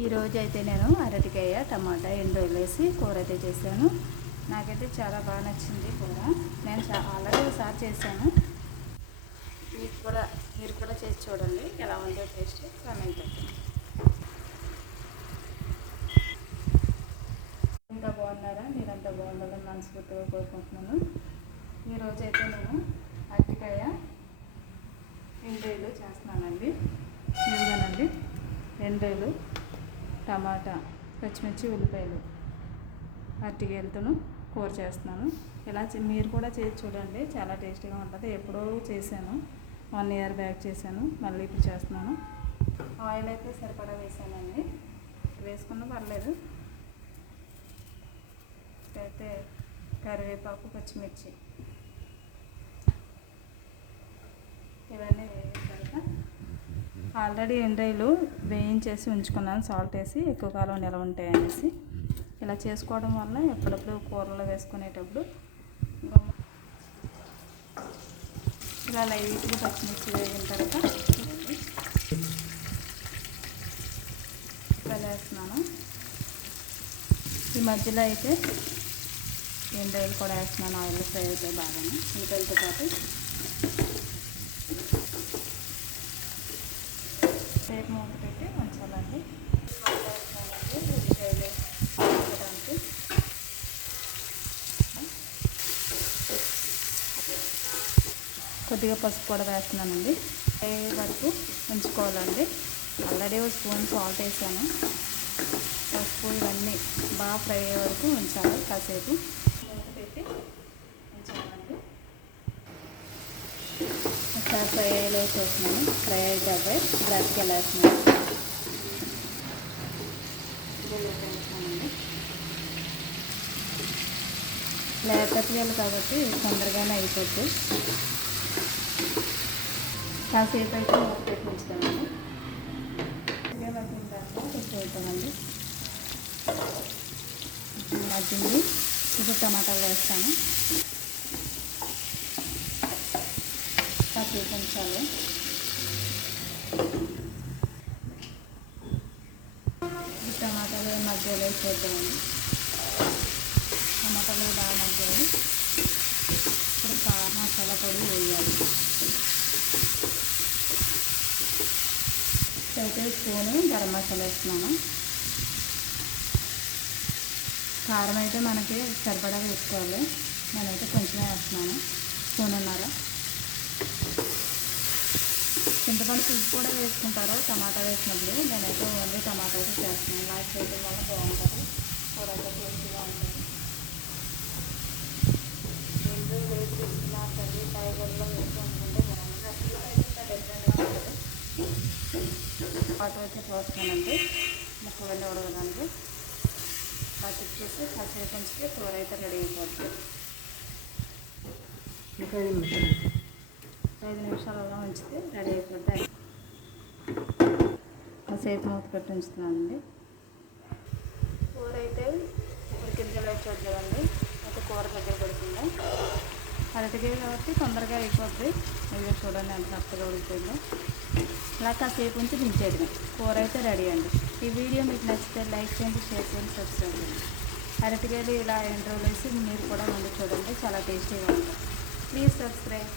ఈరోజు అయితే నేను అరటికాయ టమాటా ఎండురొయ్యలు వేసి కూర అయితే చేశాను. నాకైతే చాలా బాగా నచ్చింది కూర. నేను ఆల్రెడీ ఒకసారి చేశాను. మీరు కూడా చేసి చూడండి, ఎలా ఉందో టేస్ట్ కామెంట్ పెట్టండి. ఇంకా బాగున్నారా? మీరంతా బాగుండాలని మనస్ఫూర్తిగా కోరుకుంటున్నాను. ఈరోజు అయితే నేను అరటికాయ ఎండురొయ్యలు చేస్తున్నానండి. ఇదిగోనండి ఎండురొయ్యలు, టమాటా, పచ్చిమిర్చి, ఉల్లిపాయలు, అరటికాయలతోనూ కూర చేస్తున్నాను. ఇలా మీరు కూడా చేసి చూడండి, చాలా టేస్టీగా ఉంటుంది. ఎప్పుడో చేశాను, 1 year బ్యాక్ చేశాను, మళ్ళీ ఇప్పుడు చేస్తున్నాను. ఆయిల్ అయితే సరిపడా వేసానండి, వేసుకున్నా పర్లేదు. అయితే కరివేపాకు, పచ్చిమిర్చి ఇవన్నీ వేసిన ఆల్రెడీ ఎండ్రాయిలు వేయించేసి ఉంచుకున్నాను, సాల్ట్ వేసి ఎక్కువ కాలం నిల్వ ఉంటాయి అనేసి. ఇలా చేసుకోవడం వల్ల ఎప్పుడప్పుడు కూరలో వేసుకునేటప్పుడు ఇలా లైట్గా పచ్చిమిర్చి వేగిన తర్వాత వేస్తున్నాను. ఈ మధ్యలో అయితే ఎండ్రాయిలు కూడా వేస్తున్నాను, ఆయిల్ ఫ్రై అవుతాయి బాగా ఉల్లిపాయలతో పాటు. రేపు మూత పెట్టి ఉంచాలండి. ఉల్లిపాయలు వేసుకోవడానికి కొద్దిగా పసుపు కూడా వేస్తున్నానండి. ఫ్రై వరకు ఉంచుకోవాలండి. ఆల్రెడీ 1 స్పూన్ సాల్ట్ వేసాను. పసుపు ఇవన్నీ బాగా ఫ్రై అయ్యే వరకు ఉంచాలి. కాసేపు మూత పెట్టి ఉంచాలండి. ఒకసారి ఫ్రై అయ్యేలో వేసేస్తున్నాను. ఫ్రై అయితే అబ్బాయి బ్లాక్కి వేస్తున్నాను. వేసానండి. లేతపిల్లలు కాబట్టి తొందరగానే అయిపోద్ది. కాసేపు అయితే మూత పెట్టి ఉంచుతానండి. కొంచెం అవుతామండి మగ్గింది. ఇప్పుడు టమాటాలు వేస్తాను. కాసేపు ఉంచాలి. టమాటాలు మధ్యలో వేసేద్దామండి. టమాటాలు బాగా మగ్గాయి. ఇప్పుడు మసాలా పొడి వేయాలి. అయితే స్పూను గరం మసాలా వేస్తున్నాను. కారం అయితే మనకి సరిపడా వేసుకోవాలి. నేనైతే కొంచెమే వేస్తున్నాను, స్పూనున్నర. చింతపండు పులుసు కూడా వేసుకుంటారు టమాటా వేసినప్పుడు. నేనైతే ఓన్లీ టమాటా అయితే చేస్తున్నాను. నాకు చేయడం వల్ల బాగుంటుంది, కూర అయితే టేస్టీగా ఉంటుంది. రెండు వేసి ఇలా కర్రీ కాయగూరలో వేసుకుంటుంటే బాగుంటుంది. అసలు అయితే డిఫరెంట్గా ఉంటుంది. వాటర్ అయితే పోస్తానండి ముక్కలన్నీ ఉడకడానికి. పచ్చికి చేసి కాసేపు ఉంచితే కూర అయితే రెడీ అయిపోతుంది. 5 నిమిషాలలో ఉంచితే రెడీ అయిపోతుంది. కాసేపు మూత పెట్టి ఉంచుతున్నానండి. కూర అయితే ఉడికించలేదు చూద్దామండి. అయితే కూర దగ్గర పడుతుంది. అరటికాయ కాబట్టి తొందరగా అయిపోద్ది. ఇదిగో చూడండి ఎంత చక్కగా ఉడికిపోయిందో. ఇలా కాసేపు ఉంచి దించేయడం. కూర అయితే రెడీ అండి. ఈ వీడియో మీకు నచ్చితే లైక్ చేయండి, షేర్ చేయండి, సబ్స్క్రైబ్ చేయండి. అరటికాయలు ఇలా ఎండ్రోలు వేసి మీరు కూడా వండి చూడండి, చాలా టేస్టీగా ఉంటుంది. Please subscribe.